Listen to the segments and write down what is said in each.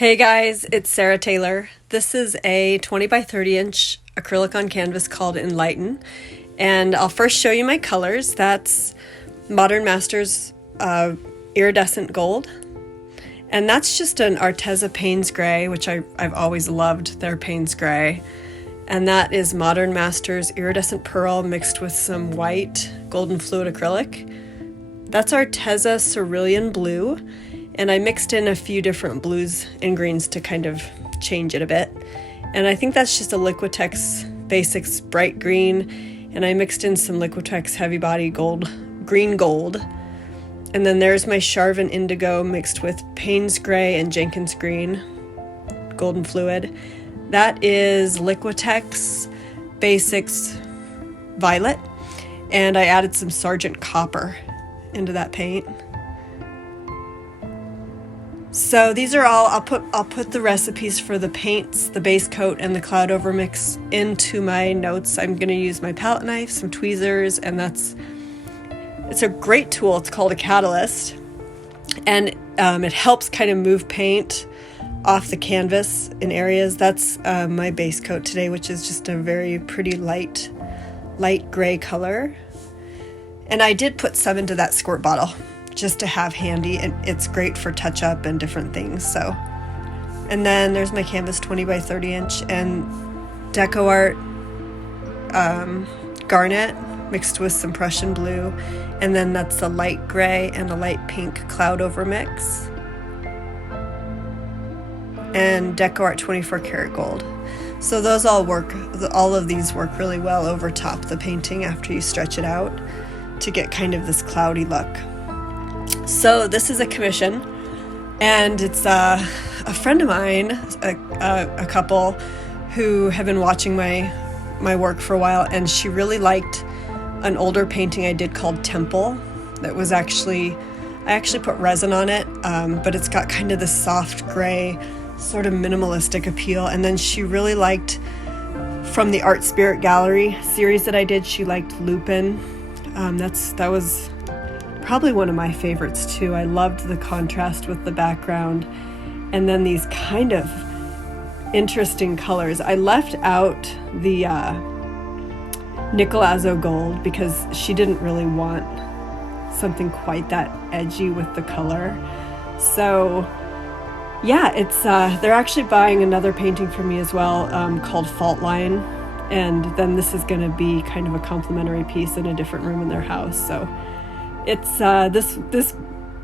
Hey guys, it's Sarah Taylor. This is a 20 by 30 inch acrylic on canvas called Enlighten. And I'll first show you my colors. That's Modern Masters Iridescent Gold. And that's just an Arteza Payne's Gray, which I've always loved their Payne's Gray. And that is Modern Masters Iridescent Pearl mixed with some white golden fluid acrylic. That's Arteza Cerulean Blue. And I mixed in a few different blues and greens to kind of change it a bit. And I think that's just a Liquatex Basics Bright Green. And I mixed in some Liquatex Heavy Body Green Gold. And then there's my Charvin Indigo mixed with Payne's Gray and Jenkins Green, golden fluid. That is Liquatex Basics Violet. And I added some Sargent Copper into that paint. So these are all, I'll put the recipes for the paints, the base coat, and the cloud over mix into my notes. I'm going to use my palette knife, some tweezers, and it's a great tool. It's called a catalyst, and it helps kind of move paint off the canvas in areas. That's my base coat today, which is just a very pretty light gray color. And I did put some into that squirt bottle, just to have handy, and it's great for touch up and different things. So, and then there's my canvas 20 by 30 inch and Deco Art Garnet mixed with some Prussian blue, and then that's a light gray and a light pink cloud over mix, and Deco Art 24 karat gold. So those all of these work really well over top the painting after you stretch it out to get kind of this cloudy look. So this is a commission, and it's a friend of mine, a couple who have been watching my work for a while, and she really liked an older painting I did called Temple. That was I actually put resin on it, but it's got kind of this soft gray, sort of minimalistic appeal. And then she really liked, from the Art Spirit Gallery series that I did, she liked Lupin. That was probably one of my favorites too. I loved the contrast with the background and then these kind of interesting colors. I left out the Nicolazzo Gold because she didn't really want something quite that edgy with the color. So yeah, it's they're actually buying another painting from me as well, called Fault Line, and then this is going to be kind of a complimentary piece in a different room in their house. So it's this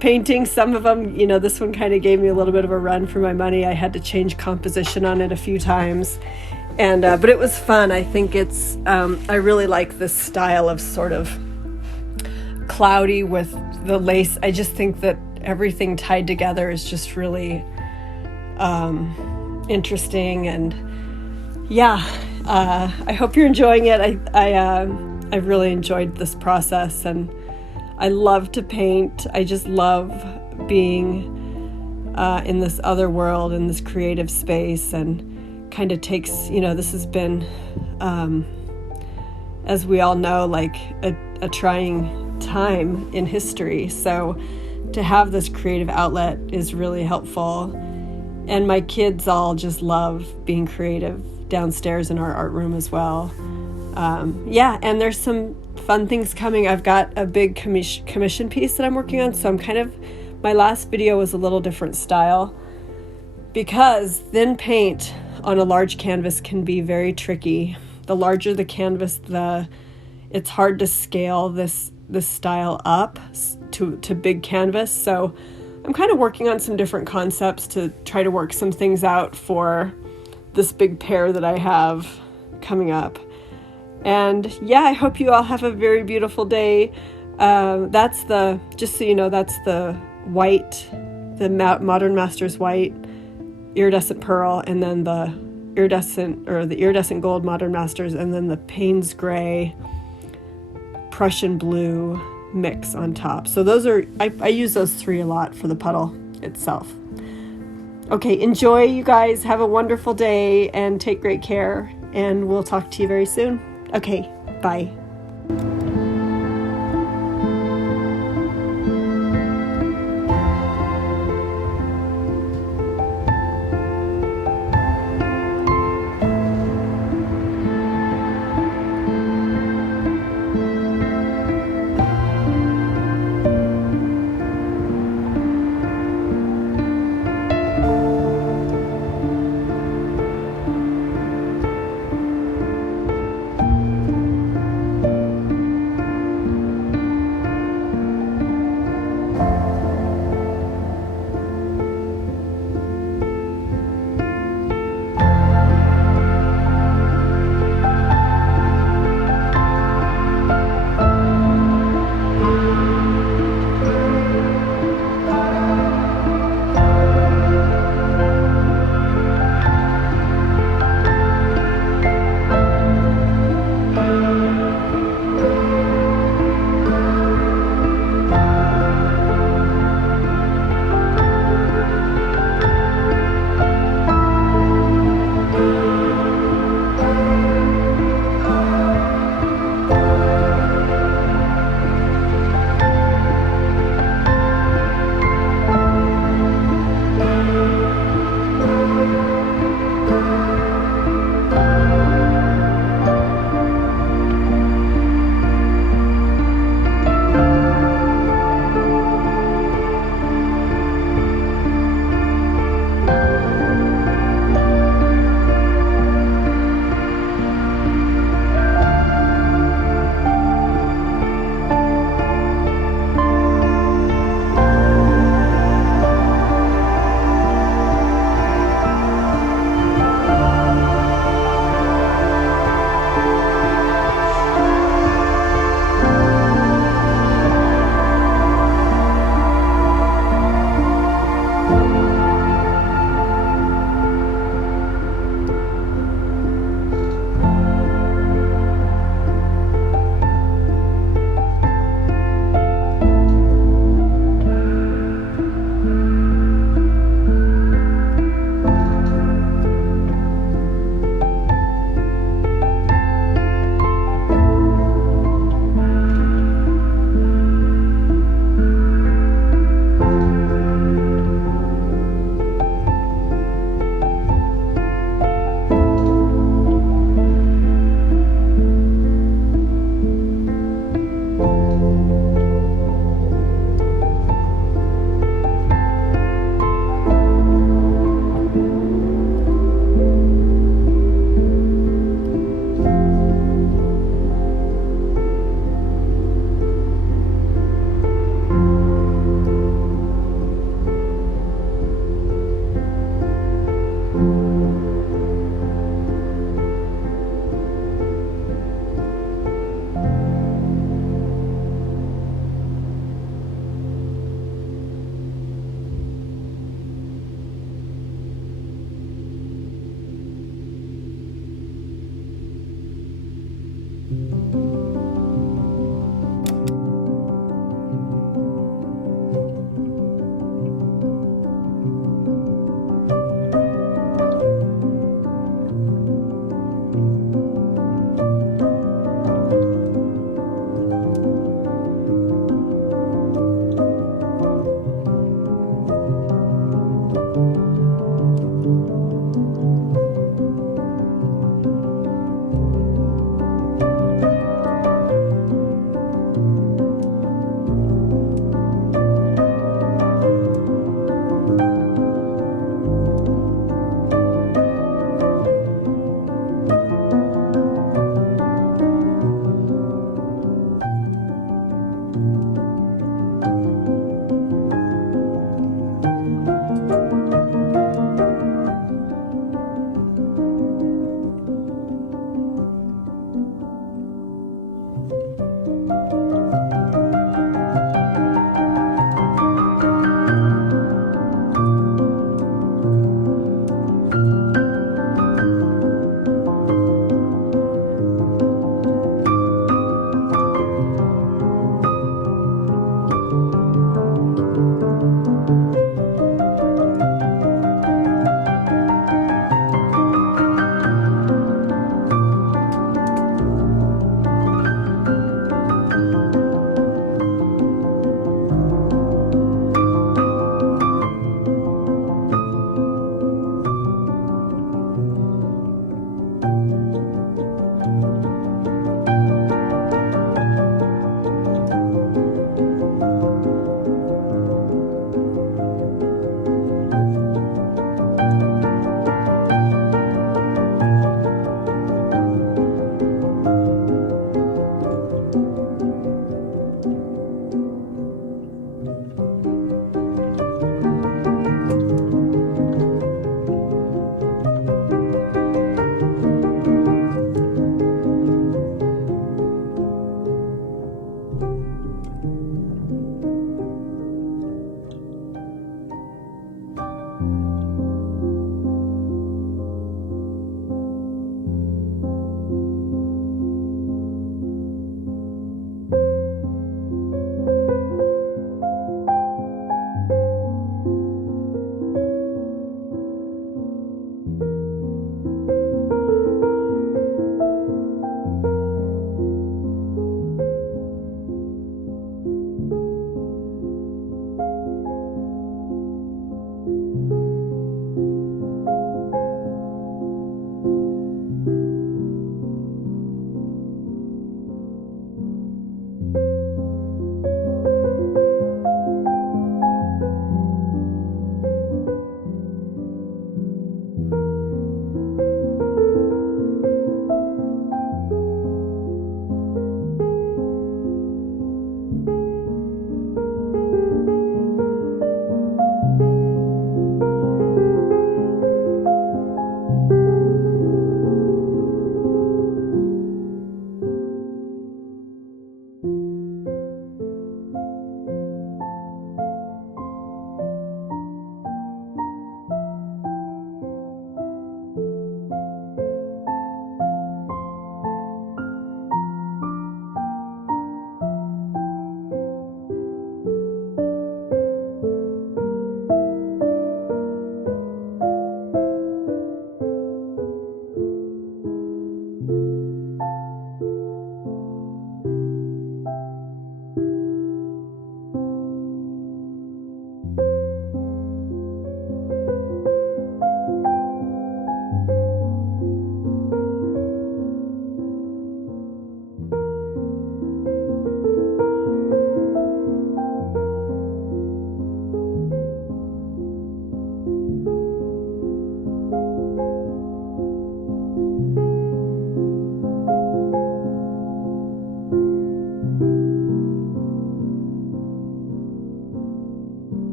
painting, some of them, this one kind of gave me a little bit of a run for my money. I had to change composition on it a few times, and but it was fun. I think it's I really like this style of sort of cloudy with the lace. I just think that everything tied together is just really interesting, and yeah, I hope you're enjoying it. I really enjoyed this process, and I love to paint. I just love being in this other world, in this creative space, and kind of takes, this has been, as we all know, like a trying time in history. So to have this creative outlet is really helpful. And my kids all just love being creative downstairs in our art room as well. Yeah, and there's some fun things coming. I've got a big commission piece that I'm working on, so my last video was a little different style because thin paint on a large canvas can be very tricky. The larger the canvas, it's hard to scale this style up to big canvas. So I'm kind of working on some different concepts to try to work some things out for this big pair that I have coming up. And yeah, I hope you all have a very beautiful day. Just so you know, that's the white, the Modern Masters white, iridescent pearl, and then the iridescent gold Modern Masters, and then the Payne's Gray, Prussian blue mix on top. So those are, I use those three a lot for the puddle itself. Okay, enjoy, you guys. Have a wonderful day and take great care, and we'll talk to you very soon. Okay, bye.